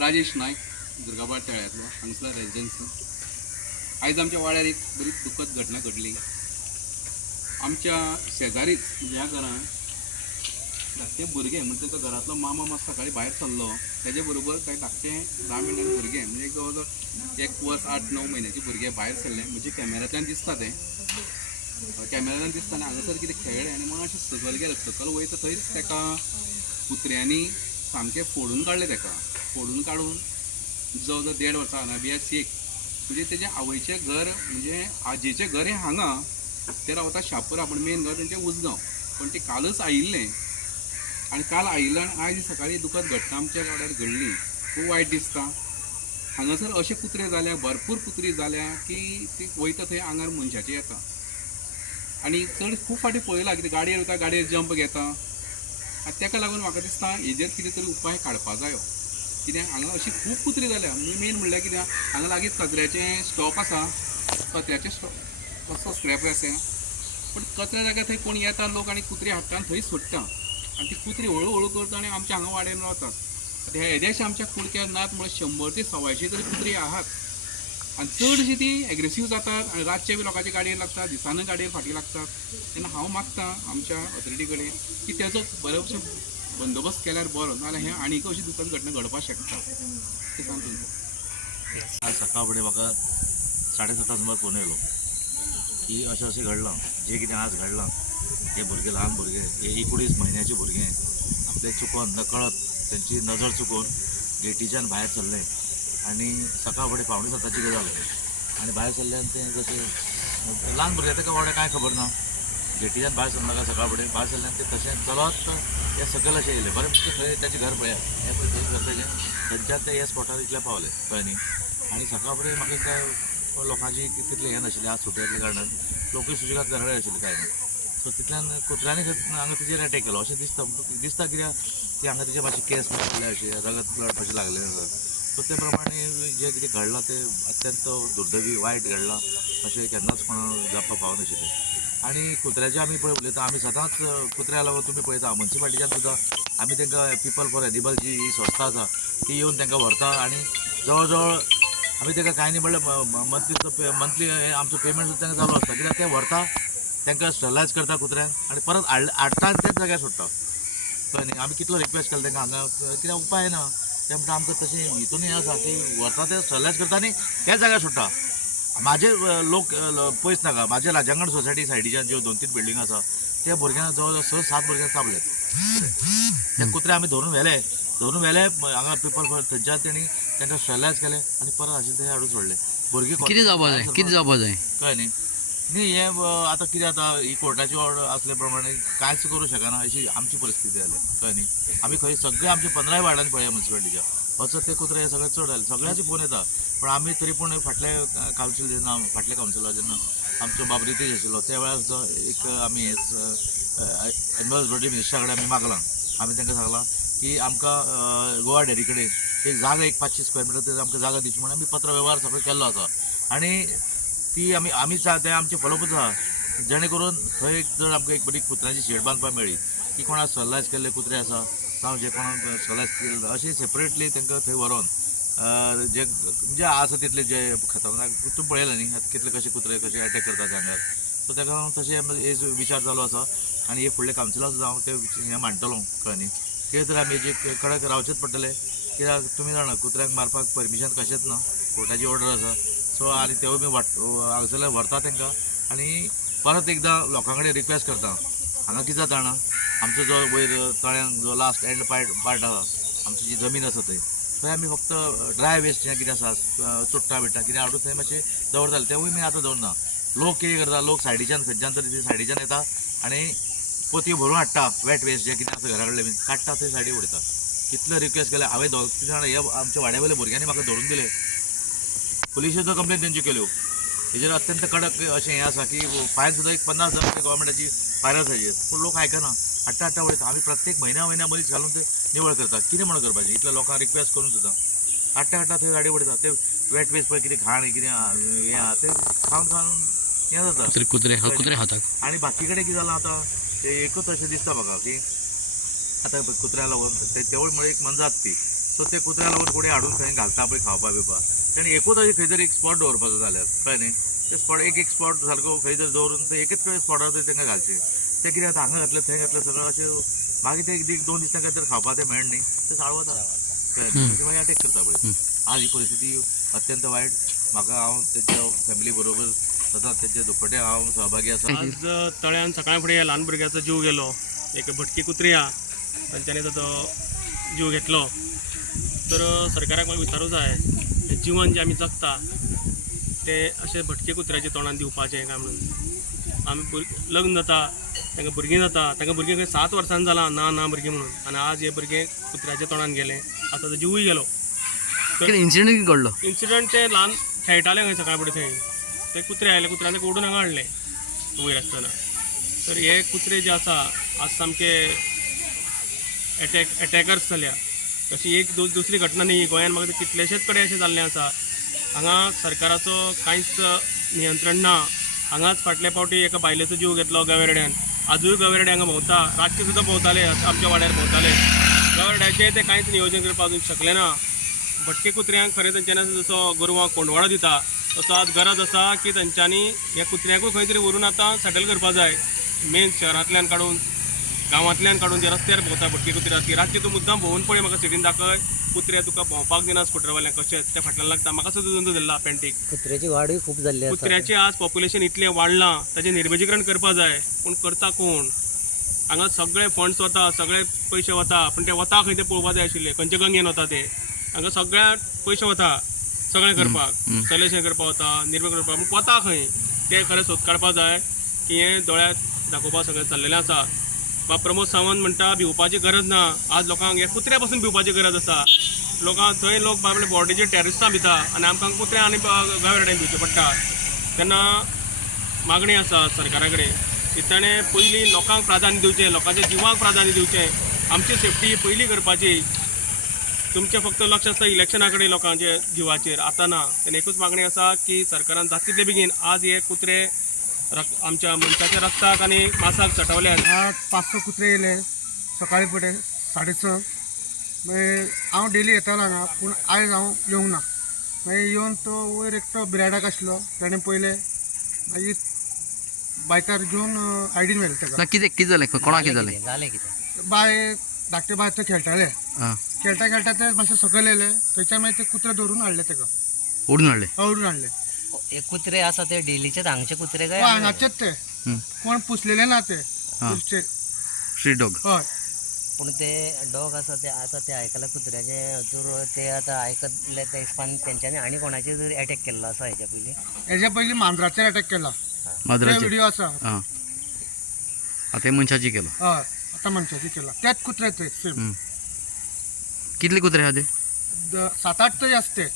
राजेश नायक दुर्गाबाद तळ्यातलो हांगसर रेजिडेन्सी. आयज आमच्या वाड्यार एक बरी दुखद घटना घडली. आमच्या शेजारीच ह्या घरान धाकटे भुरगे म्हणजे तो घरातलो मामा मात सकाळी भायर सरलो. तेजे बरोबर काही धाकटे 10 मिनटांचे भुरगे म्हणजे जवळ जवळ 1 वर्स 8-9 महिन्याचे भुरगे भायर सरले. म्हणजे कॅमेरांतल्यान दिसता ते कॅमेरांतल्यान दिसता आनी हांगासर कितें खेळ्ळे आनी मग अशें सकयल गेले. सकयल वयता थंयच तेका कुत्र्यांनी सामकें फोडून काडलें. तेका फोडून काडून जवळ जवळ 1.5 वर्सां अनाबिया शेख म्हणजे तेजे आवयचें घर म्हणजे आजयेचें घर हें हांगा. ते रावता शापोरा पण मेन घर तेंचें उसगांव. पण ते कालच आयिल्लें आनी काल आयिल्लें आनी आयज सकाळी दुखद घटना आमच्या वाड्यार घडली. खूब वायट दिसता. हांगासर अशे कुत्रे जाल्या भरपूर कुत्री जाल्या की ती वयता थंय आंगार मनशाची येता. आनी चड खूब फावटी पळयलां कितें गाडयेर वयता गाडयेर जंप घेता. आनी तेका लागून म्हाका दिसता हेजेर कितें तरी उपाय काडपा जायो. कित्याक हांगा अशी खूब कुत्री जाल्या. मेन म्हणल्यार कित्याक हांगा लागींच कचऱ्याचें स्टॉप आसा. कचऱ्याचें स्टॉप कसो स्क्रॅप आसा पण कचऱ्या जाग्यार थंय कोण येता लोक आनी कुत्री हाडटा आनी थंय सोडटा. आनी ती कुत्री हळू हळू करता आनी आमच्या हांगा वाड्यान रावतात. हे येदेशे आमच्या कुडक्यार नात म्हळ्यार 100 ते 125 तरी कुत्री आहात. आनी चडशी ती एग्रेसीव जातात आनी रातचे बी लोकांच्या गाडयेर लागतात. दिसांनी गाडयेर फाटीं लागतात. तेन्ना हांव मागतां आमच्या ऑथॉरिटी कडेन की तेजो बरे भशेन बंदोबस्त केल्यार बरो. नाजाल्यार हें आनीक अशी दुखद घटना घडपाक शकता. ते सांग तुमकां. आज सकाळ फुडें म्हाका 7:30 सुमार फोन येयलो की अशें अशें घडलां. जें कितें आज घडलां हे भुरगे ल्हान भुरगे हे 19 म्हयन्याचे भुरगे आपले चुकोन नकळत तेंची नजर चुकोन गेटीच्यान भायर सरले आनी सकाळ फुडें 6:45ची गजाल आनी भायर सरले आनी तें जशें ल्हान भुरगे तेका व्हडलें कांय खबर ना. गेटीच्यान भायर सरनाका सकाळ फुडें भायर सरले आनी ते तशें चलत हे सकयल अशें येयले. बरें म्हणजे थंय तेजें घर पळया हें पळय थंय घर तेजें थंयच्यान ते ह्या स्पॉटार इतले पावले कळ्ळें न्ही. आनी सकाळ फुडें म्हाका दिसता लोकांची तितलें हें नाशिल्लें आज सुटी आसल्या कारणान लोकूय सुशेगाद घरा कडेन आशिल्ले कांय ना. सो तितल्यान कुत्र्यांनी हांगा तेजेर अटॅक केलो अशें दिसता कित्याक की हांगा तेजे मातशे केस मारले अशें रगत ब्लड अशें लागलें आसा. सो ते प्रमाणे जें कितें घडलां तें अत्यंत दुर्दैवी वायट घडलां. अशें केन्नाच कोणाक जावपाक पावनाशिल्लें. आनी कुत्र्याचें आमी पळय उलयता आमी सदांच कुत्र्या लागून तुमी पळयता मुन्सिपाल्टीच्यान सुद्दां आमी तांकां पीपल फॉर एनिमल जी ही संस्था आसा ती येवन तांकां व्हरता आनी जवळ जवळ आमी तांकां कांय न्ही म्हणल्यार मंथली आमचो पेमेंट सुद्दां तांकां चालू आसता. कित्याक ते व्हरता तांकां स्टरलायज करता कुत्र्यांक आनी परत हाडटा आनी तेच जाग्यार सोडटा. कळ्ळें न्ही. आमी कितलो रिक्वेस्ट केला तांकां हांगा कित्याक उपाय ना. ते म्हणटा आमकां तशें हितूनय आसा की व्हरता ते स्टरलायज करता आनी त्याच जाग्यार सोडटा. म्हाजे लोक पयस नाका म्हाजे राजांगण सोसायटी सायडीच्यान ज्यो 2-3 बिल्डिंग आसा त्या भुरग्यांक जवळ जवळ 6-7 भुरग्यांक चाबले. ते कुत्रे आमी धरून व्हेले हांगा पीपल फॉर थंयच्यान तेणी तांकां स्टरलायज केले आनी परत आशिल्ले थंय हाडून सोडले. भुरगीं कितें जावपा जाय कळ्ळें न्ही. न्ही हें आतां कितें जाता ही कोर्टाची ऑर्डर आसले प्रमाणे कांयच करूं शकना अशी आमची परिस्थिती जाली. कळ्ळें न्ही. आमी खंय सगळे आमचे 15 वार्डांनी पळया मुन्सिपाल्टीच्या वचत ते कुत्रे हे सगळे चड जाले. सगळ्यांचे फोन येता पण आमी तरी पूण फाटले कावन्सील जेन्ना फाटल्या कावन्सिलर जेन्ना आमचो बाब रितेश आशिल्लो त्या वेळार जो एक आमी एनिमल बॉडी मिनिस्टरा कडेन आमी मागलां. आमी तांकां सांगलां की आमकां गोवा डेरी कडेन एक जागा एक 500 स्क्वेअर मिटर तरी आमकां जागा दिवची म्हणून आमी पत्र वेव्हार सगळो केल्लो आसा. आनी ती आमी ते आमचे फॉलोअपच आसा जेणे करून थंय जर आमकां एक बरी कुत्र्यांची शेड बांदपाक मेळ्ळी की कोणाक स्टरलायज केल्ले कुत्रे आसा जावं जे कोणाक स्टरलायज केल्ले अशें सेपरेटली तांकां थंय व्हरोन जे म्हणजे आसा तितले जे खतरनाक तुमी पळयलें न्ही आतां कितले कशे कुत्रे कशे अटॅक करतात हांगार. सो ताका लागून तशें एक विचार चालू आसा आनी हे फुडले कावन्सिलाक सुद्दां हांव ते हें मांडटलो. कळ्ळें न्ही. कितें तर आमी हेजे कडक रावचेच पडटलें कित्याक तुमी जाणा कुत्र्यांक मारपाक परमिशन कशेंच ना. कोर्टाची ऑर्डर आसा. सो आनी तेवूय बी हांगासरल्यान व्हरता तांकां आनी परत एकदां लोकां कडेन रिक्वेस्ट करता हांगा कितें जाता जाणा आमचो जो वयर तळ्यांक जो लास्ट एंड पार्ट आसा आमची जी जमीन आसा थंय आमी फक्त ड्राय वेस्ट जें कितें आसा चुट्टा बिट्टा कितें हाडून थंय मातशें दवरताले तेवूय मी आतां दवरना. लोक कितें करता लोक सायडीच्यान खंयच्यान तरी सायडीच्यान येता आनी पोतयो भरून हाडटा वेट वेस्ट जें कितें आसा घरा कडलें बीन काडटा थंय सायडीक उडयता. कितले रिक्वेस्ट केले हांवें तुमी जाणा हे आमच्या वाड्या वयल्या भुरग्यांनी म्हाका धरून दिले. पुलिशे सुद्दां कंप्लेन तेंच्यो केल्यो. हेजेर अत्यंत कडक अशें हें आसा की फायन सुद्दां एक 50,000 रुपया गव्हर्मेंटाची फायन आसा हेजेर. पूण लोक आयकना हाडटा उडयता. आमी प्रत्येक म्हयन्या मनीस घालून ते निवळ करता. कितें म्हणून करपाचें इतल्या लोकांक रिक्वेस्ट करून सुद्दां हाडटा थंय सायडीक उडयता. ते वेट वेस्ट पळय कितें घाण कितें हें आहा तें खावन हें जाता कुत्रे खातात. आनी बाकी कडेन कितें जालां आतां ते एकूच अशें दिसता म्हाका की आतां कुत्र्याक लागून ते तेवूय म्हळ्यार एक मनजात ती सो ते कुत्र्या लागून कोणी हाडून खंय घालता पळय खावपा बिवपा तेणी एकूच अशें खंय तरी एक स्पॉट दवरपाचो जाल्यार कळ्ळें न्ही ते स्पॉट एक स्पॉट सारको खंय तरी दवरून ते एकच स्पॉटार तरी तांकां घालचें ते कितें जाता हांगा घातलें थंय घातलें सगळें अशें मागीर ते एक दोन दीस तांकां जर खावपा ते मेळना न्ही ते साळवता कळ्ळें न्ही? ते मागीर अटॅक करता पळय आज ही परिस्थिती अत्यंत वायट म्हाका हांव तेच्या फॅमिली बरोबर सदांच तेचे दुखवटे हांव सहभागी आसा आज तळ्यान सकाळी फुडें ल्हान भुरग्याचो जीव गेलो एक भटकी कुत्री आहा तांच्यानी ताचो जीव घेतलो तर सरकाराक म्हाका विचारूं जाय हें जिवन जें आमी जगता तें अशें भटके कुत्र्याच्या तोंडान दिवपाचें काय म्हणून आमी लग्न जाता तांकां भुरगीं जाता तांकां भुरगीं खंय 7 वर्सांनी जालां ना भुरगीं म्हणून आनी आज हे भुरगे कुत्र्याच्या तोंडान गेले आतां ताचो जीवूय गेलो कितें इन्सिडंट कितें घडलो इन्सिडंट ते ल्हान खेळटाले खंय सकाळ फुडें थंय ते कुत्रे आयले कुत्र्यान ताका ओडून हांगा हाडले वयर आसतना तर हे कुत्रे जे आसा आज सामके अटॅकर्स जाल्या अशी एक दुसरी घटना न्ही गोंयांत म्हाका कितलेशेच कडेन अशें जाल्लें आसा हांगा सरकाराचो कांयच नियंत्रण ना हांगाच फाटल्या फावटी एका बायलेचो जीव घेतलो गवेरेड्यान आजूय गवेरेडे हांगा भोंवता रातचे सुद्दां भोंवताले आमच्या वाड्यार भोंवताले गवेरेड्याचें ते कांयच नियोजन करपाक अजून शकले ना भटके कुत्र्यांक खरें तेंच्यांनी जसो गोरवांक कोंडवाळो दिता तसो आज गरज आसा की तेंच्यांनी ह्या कुत्र्यांकूय खंय तरी व्हरून आतां सेटल करपा जाय मेन शहरांतल्यान काडून गांवांतल्यान काडून जे रस्त्यार भोंवता भटके कुत्रे ती रातची तूं मुद्दाम भोंवून पळय म्हाका सिटीन दाखय कुत्रे तुका भोंवपाक दिना स्कुटरवाल्याक कशें त्या फाटल्यान लागता म्हाका सुद्दां दोन धरला पॅन्टीक कुत्र्याची वाडूय खूप जाल्ली आसा कुत्र्याचें आज पॉप्युलेशन इतलें वाडलां ताचें निर्बजीकरण करपा जाय पूण करता कोण हांगा सगळे फंड्स वता सगळे पयशे वता पूण ते वता खंय ते पळोवपा जाय आशिल्ले खंयचे गंगेन वता ते हांगा सगळ्यात पयशे वता सगळें करपाक सलेक्शन करपाक वता निर्माण करपाक पूण वता खंय ते खरें सोद काडपा जाय की हें दोळ्यात दाखोवपाक सगळें चाललेलें आसा बा प्रमोद सावंत म्हणटा भिवपाची गरज ना आज लोकांक हे कुत्र्या पासून भिवपाची गरज आसा लोकांक थंय लोक बाबडे बॉर्डीचे टेररिस्टां भिता आनी आमकां कुत्र्या आनी गवेरेड्यांक भिवचें पडटा तेन्ना मागणी आसा सरकारा कडेन की ताणें पयलीं लोकांक प्राधान्य दिवचें लोकांच्या जिवाक प्राधान्य दिवचें आमची सेफ्टी पयलीं करपाची तुमचें फक्त लक्ष आसता इलेक्शना कडेन लोकांच्या जिवाचेर आतां ना तेन्ना एकूच मागणी आसा की सरकारान जाता तितले बेगीन आज हे कुत्रे आमच्या मनशाच्या रक्ताक आनी मांसाक चटवल्यात आज 500 कुत्रे येयले सकाळी फुडें 6:30 मागीर हांव डेली येतालो हांगा पूण आयज हांव येवंक ना मागीर येवन तो वयर एकटो बिराडाक आसलो ताणें पयलें मागीर बायकार घेवन आयडीन व्हेलें ताका ना कितें जालें कोणाक कितें जालें जालें कितें बाय धाकटे बाय ते खेळटाले आं खेळटा ते मातशें सकयल येयले थंयच्यान मागीर ते कुत्रे धरून हाडले ताका ओडून हाडलें ओडून हाडले हे कुत्रे आसा ते डेलीचेच हांगचे कुत्रे काय हांगाचेच ते कोण पुसलेले ना ते पुसचे स्ट्रीट डॉग हय पूण ते डॉग आसा ते आतां ते आयकला कुत्र्याचे हातूर ते आतां आयकले ते हिसपान तेंच्यांनी आनी कोणाचेर जर अटॅक केल्लो आसा हेच्या पयलीं हेज्या पयलीं मांजराचेर अटॅक केला माजराचेर व्हिडिओ आसा आं आतां मनशाची केलो हय आतां मनशाची केला तेच कुत्रे ते सेम कितले कुत्रे आहा ते 7-8 तरी आसते